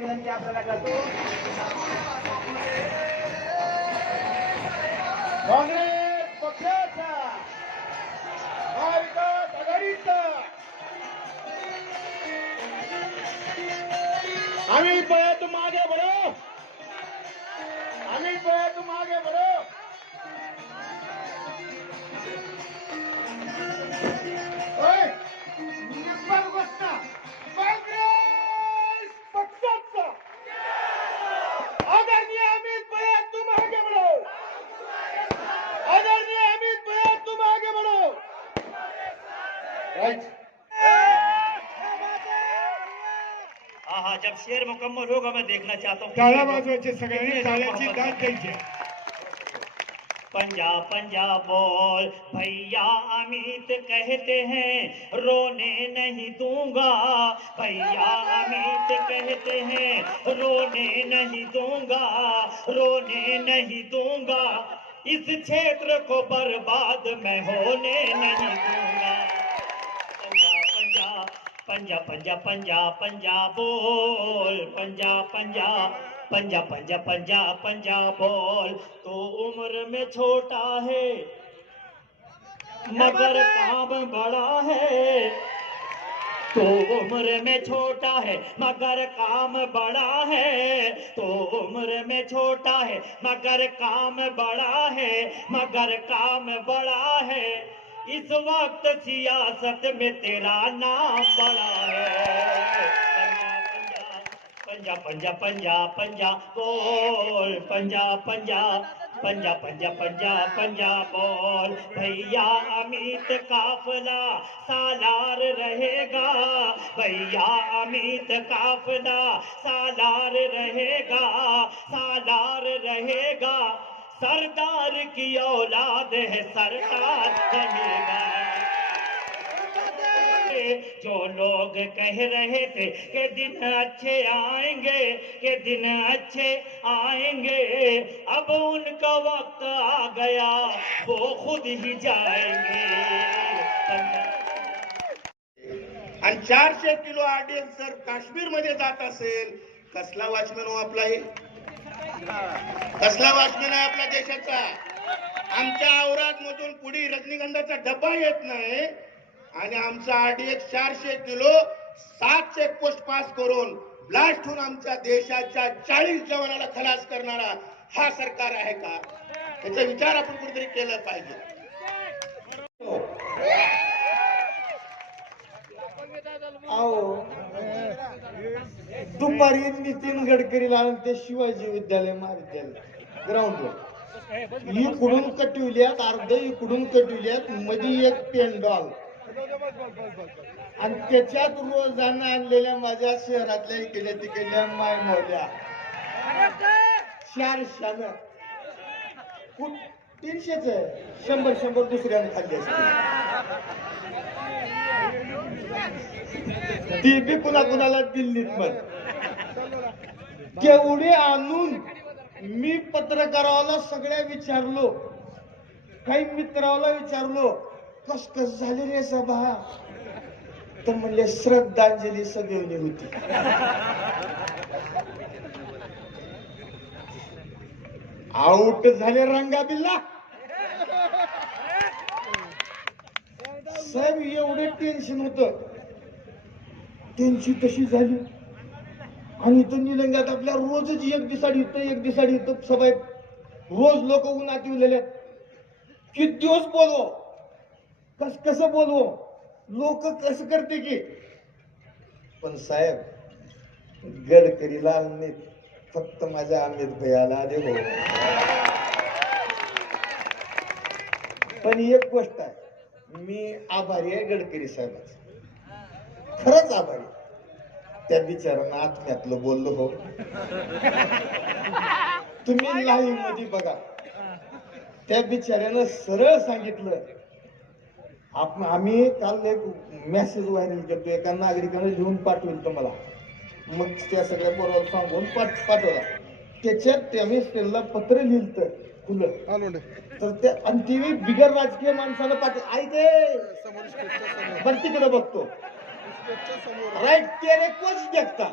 विनंती आपल्याला करतो. काँग्रेस पक्षाचा महाविकास आघाडीचा. अमित जब शेर मुकम्मल होगा मैं देखना चाहता हूँ। टाळ्या वाजवायचे सगळ्यांनी टाळ्याची दाद द्यायची पंजाब पंजाब बोल भैया अमित कहते हैं रोने नहीं दूँगा। भैया अमित कहते हैं रोने नहीं दूँगा रोने नहीं दूँगा। इस क्षेत्र को बर्बाद मैं होने नहीं दूँगा। पंजाब पंजाब पंजाब पंजाब बोल पंजाब पंजाब पंजाब पंजाब पंजाब पंजाब बोल। तो उम्र में छोटा है, मगर काम बड़ा है। तो उम्र में छोटा है, मगर काम बड़ा है। तो उम्र में छोटा है, मगर काम बड़ा है, मगर काम बड़ा है। इस वक्त सियासत में तेरा नाम बड़ा है। पंजाब पंजाब पंजाब पंजाब बोल पंजाब पंजाब पंजाब पंजाब पंजाब पंजाब बोल। भैया अमित काफला सालार रहेगा। भैया अमित काफला सालार रहेगा सालार रहेगा। सरदार की औलाद है सरकार जो लोग कह रहे थे कि दिन अच्छे आएँगे, कि दिन अच्छे आएँगे, अब उनका वक्त आ गया, वो खुद ही जाएँगे। आणि चारशे किलो आरडीएल जर काश्मीर मध्ये जात कसला वॉचमॅन हो आपला हे? कसला वॉचमॅन आहे आपल्या देशाचा? आमच्या आवरात मधून पुढे रजनीगंधाचा डब्बा येत नाही. आणि आमचा आरडीएक्स चारशे किलो सात चेकपोस्ट पास करून ब्लास्ट होऊन आमच्या देशाच्या चाळीस जवानाला खलास करणारा हा सरकार आहे का? याचा विचार आपण कुठेतरी केला पाहिजे. अहो दुपारी नितीन गडकरीला आणि ते शिवाजी विद्यालय महाविद्यालय. ग्राउंडवर इकडून कटविल्यात अर्ध इकडून कटविल्यात मध्ये एक पेंडॉल. आणि त्याच्यात रोजानं आणलेल्या माझ्या शहरातल्या इकडल्या तिकडल्या माय मोल्या चारशानं तीनशेच आहे. शंभर शंभर दुसऱ्यानं खाल्ली असते ती बी कुणा कुणाला दिल्लीत पण. तेवढे आणून मी पत्रकाराला सगळ्या विचारलो. काही मित्राला विचारलो कस कस झाली रे सभा? तर म्हणले श्रद्धांजली सजवली होती. आउट झाले रंगाबिल्ला साहेब एवढे टेन्शन होत. त्यांची तशी झाली. आणि इथं निलंग्यात आपल्या रोजच एक दिसाड इथं एक दिसाड इथं सबाई रोज लोक उन्हात येऊलेले आहेत. किती दिवस बोलवो? कस कसं बोलवो? लोक कसं करते की? पण साहेब गडकरीला मी फक्त माझ्या अमित भयाला आले भाऊ. पण एक गोष्ट आहे मी आभारी आहे गडकरी साहेबांचा. खरंच आभारी. त्या बिचारांना आत्म्यातलं बोललो हो. तुम्ही लाईव्हमध्ये बघा. त्या बिचाऱ्यानं सरळ सांगितलं. आप आम्ही काल एक मेसेज व्हायरल करतो एका नागरिकानं लिहून पाठवेल तुम्हाला मग त्या सगळ्या पोराला सांगून पाठ पाठवला. त्याच्यात त्याने त्यांना पत्र लिहिलं फुलं तर त्या आणि ती बिगर राजकीय माणसानं पाठ ऐके पण तिकडे बघतो. राईट तेरे कोच देखता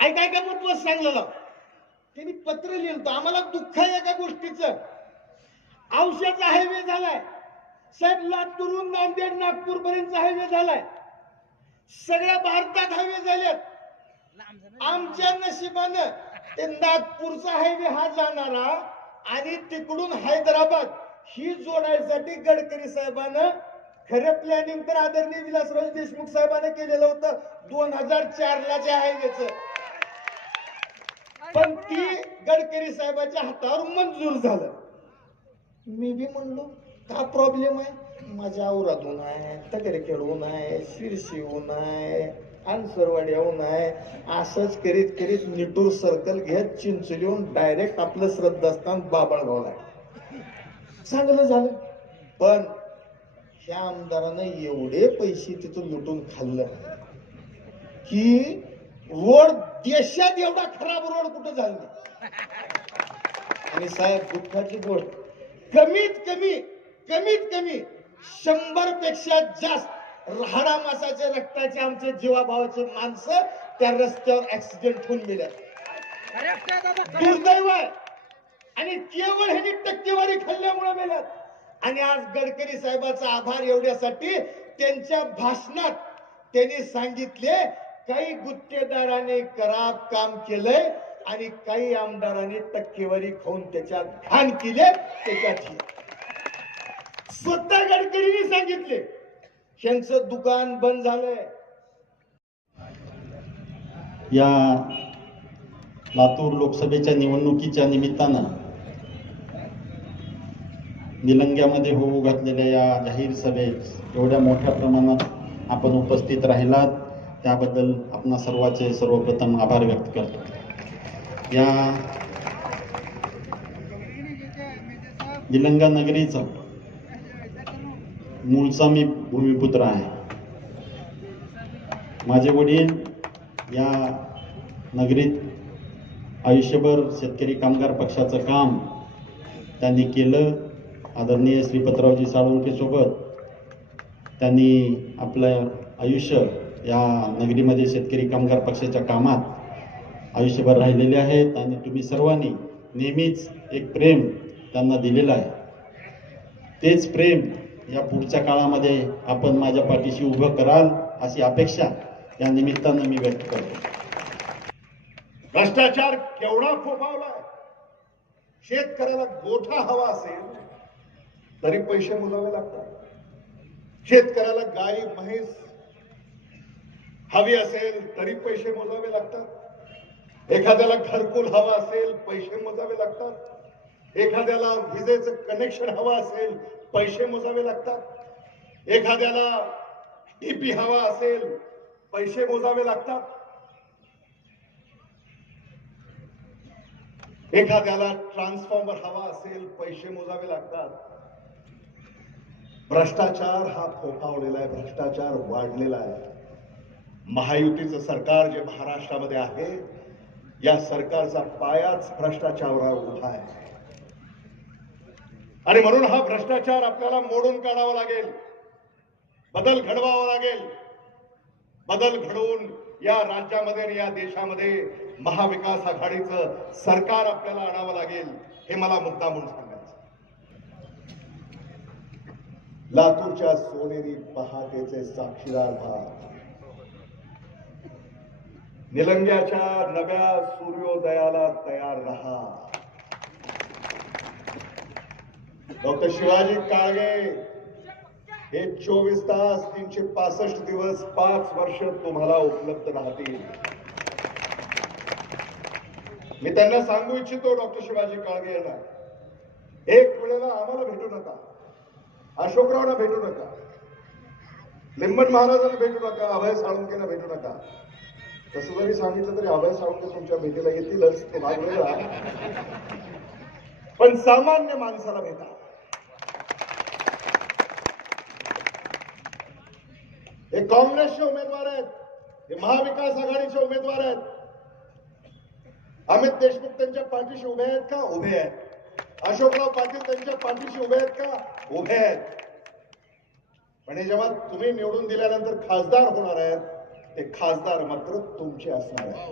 ऐकाय का मग सांगलेलं. त्यांनी पत्र लिहिलं आम्हाला दुःख आहे एका गोष्टीचं. औषधाचा हायवे झालाय. साहेब लातूरून नांदेड नागपूर पर्यंत हायवे झालाय. सगळ्या भारतात हायवे झालेत. आमच्या नशिबानं ते नागपूरचा हायवे हा जाणारा आणि तिकडून हैदराबाद ही जोडायसाठी गडकरी साहेबानं खरं प्लॅनिंग तर आदरणीय विलासराव देशमुख साहेबांनी केलेलं होतं. दोन हजार चार ला जे हायवेच पण ती गडकरी साहेबाच्या हातावर मंजूर झालं. मी बी म्हणलो का प्रॉब्लेम आहे? माझ्या आवरातून आहे तगरखेडहून आहे शिरशीहून आहे आनसरवाड्याहून आहे. असंच करीत करीत निटूर सर्कल घेत चिंचलीहून डायरेक्ट आपलं श्रद्धास्थान बाबळगावला चांगलं झालं. पण ह्या आमदारानं एवढे पैसे तिथून लुटून खाल्लं की रोड देशात एवढा खराब रोड कुठं झाला. आणि साहेब दुःखाची गोष्ट कमीत कमी कमीत कमी शंभरपेक्षा जास्त राहडा मासाचे रक्ताचे आमचे जीवाभावाचे माणसं त्या रस्त्यावर ऍक्सिडेंट होऊन गेल्या दुर्दैव आहे. आणि केवळ ह्यांनी टक्केवारी खाल्ल्यामुळे मेल्यात. आणि आज गडकरी साहेबाचा आभार एवढ्यासाठी त्यांच्या भाषणात त्यांनी सांगितले काही गुत्तेदाराने खराब काम केलंय आणि काही आमदारांनी टक्केवारी खाऊन त्याच्यात घाण केले त्याच्यात स्वतः गडकरींनी सांगितले यांचं दुकान बंद झालंय. या लातूर लोकसभेच्या निवडणुकीच्या निमित्तानं निलंग्यामध्ये होऊ घातलेल्या या जाहीर सभेत एवढ्या मोठ्या प्रमाणात आपण उपस्थित राहिलात त्याबद्दल आपणा सर्वांचे सर्वप्रथम आभार व्यक्त करतो. या निलंगा नगरीचा मूळचा मी भूमिपुत्र आहे. माझे वडील या नगरीत आयुष्यभर शेतकरी कामगार पक्षाचं काम त्यांनी केलं. आदरणीय श्रीपतरावजी साळुंके साळुंकेसोबत त्यांनी आपलं आयुष्य या नगरीमध्ये शेतकरी कामगार पक्षाच्या कामात आयुष्यभर राहिलेले आहेत आणि तुम्ही सर्वांनी नेहमीच एक प्रेम त्यांना दिलेलं आहे. तेच प्रेम या पुढच्या काळामध्ये आपण माझ्या पाठीशी उभं कराल अशी अपेक्षा या निमित्तानं मी व्यक्त करतो. भ्रष्टाचार केवढा फोफावलाय शेतकऱ्याला गोठा हवा असेल तरी पैसे मोजावे लागतात. शेतकऱ्याला गाय म्हैस हवी असेल तरी पैसे मोजावे लागतात. एखाद्याला घरकुल हवा असेल पैसे मोजावे लागतात. एखाद्याला विजेचं कनेक्शन हवा असेल पैसे मोजावे लागतात. एखाद्याला टीपी हवा असेल पैसे मोजावे लागतात. एखाद्याला ट्रान्सफॉर्मर हवा असेल पैसे मोजावे लागतात. भ्रष्टाचार हा फोफावलेला आहे भ्रष्टाचार वाढलेला आहे. महायुतीचं सरकार जे महाराष्ट्रामध्ये आहे या सरकारचा पायाच भ्रष्टाचारावर उभा आहे. आणि म्हणून हा भ्रष्टाचार आपल्याला मोडून काढावा लागेल. बदल घडवावा लागेल. बदल घडवून या राज्यामध्ये आणि या देशामध्ये महाविकास आघाडीचं सरकार आपल्याला आणावं लागेल हे मला मुद्दा म्हणून सांगा लातूरच्या सोनेरी पहाटेचे साक्षीदार व्हा निलंग्याच्या नव्या सूर्योदयाला तयार रहा. डॉक्टर शिवाजी काळगे हे चोवीस तास तीनशे पासष्ट दिवस पाच वर्ष तुम्हाला उपलब्ध राहतील. मी त्यांना सांगू इच्छितो डॉक्टर शिवाजी काळगे यांना. एक वेळेला आम्हाला भेटू नका. अशोकरावना भेटू नका. लिंबन महाराजांना भेटू नका. अभय साळुंकेना भेटू नका. तसं जरी सांगितलं तरी अभय साळुंके तुमच्या भेटीला येतीलच. ते भाग वेगळा. पण सामान्य माणसाला भेटा. हे काँग्रेसचे उमेदवार आहेत. हे महाविकास आघाडीचे उमेदवार आहेत. अमित देशमुख त्यांच्या पाठीशी उभे आहेत का? उभे आहेत. अशोकराव पाटील त्यांच्या पाठीशी उभे आहेत का? उभे आहेत. पण हे जेव्हा तुम्ही निवडून दिल्यानंतर खासदार होणार आहेत ते खासदार मात्र तुमचे असणार आहेत.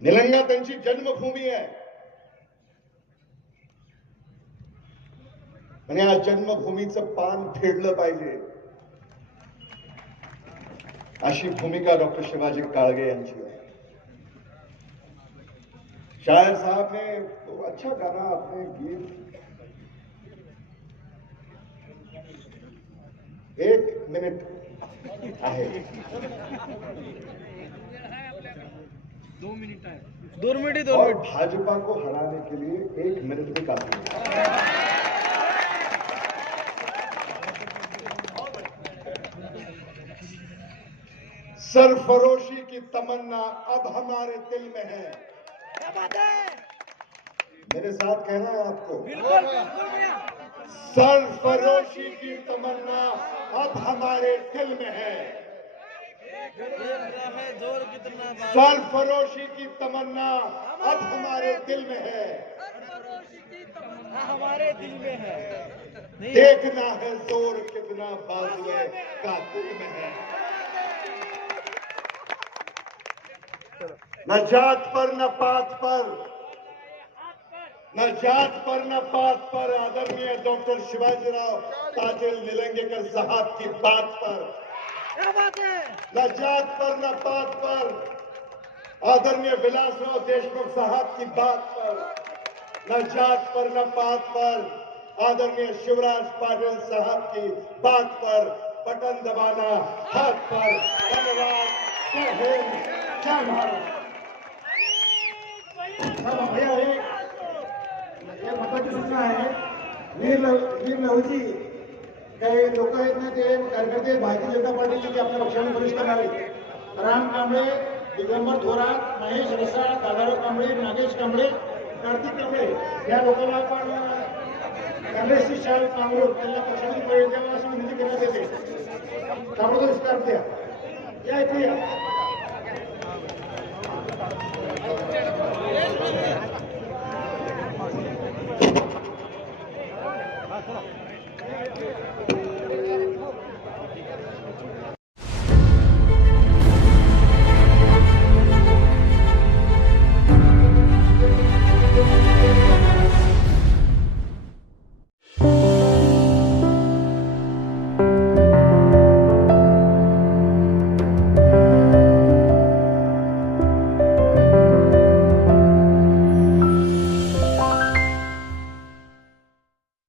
निलंगा त्यांची जन्मभूमी आहे. आणि या जन्मभूमीचं पान फेडलं पाहिजे. अशी भूमिका डॉक्टर शिवाजी काळगे यांची आहे. शायर साहब ने तो अच्छा गाना आपने गीत। एक मिनिट आहे दोन दो और भाजपा को हराने के लिए एक मिनट भी काफ़ी सरफरोशी की तमन्ना अब हमारे दिल में है। मेरे साथ कहना है आपको। सरफरोशी की तमन्ना अब हमारे दिल में है। ज़ोर कितना सरफरोशी की तमन्ना अब हमारे दिल में है। हमारे दिल में है। देखना है ज़ोर कितना बाजुए का दिल में है। न जात पर, न पात पर। न जात पर, न पात पर। आदरणीय डॉक्टर शिवाजी शिवाजीराव ताजेल निलंगेकर साहब की बात पर। न जात पर, न पात पर। आदरणीय विलासराव देशमुख साहब की बात पर। न जात पर, न पात पर। आदरणीय शिवराज पाटिल साहब की बात पर। बटन दबाना, हाथ पर। धन्यवाद। जय हिंद। जय भारत। भैया एक एक महत्वाची सूचना आहे वीर लव- वीर लहूजी काही लोक आहेत ना ते कार्यकर्ते भारतीय जनता पार्टीचे ते आपल्या पक्षाने प्रवेश करणार आहेत राम कांबळे दिगंबर थोरात महेश रसाळ दादाराव कांबळे नागेश कांबळे कार्तिक कांबळे या लोकांना पण काँग्रेसची शाल कांबळून त्यांना पक्षाने प्रवेश द्यावा अशी विनंती करण्यात येते ताबडतोब स्कार्फ द्या या इथे या Thank you.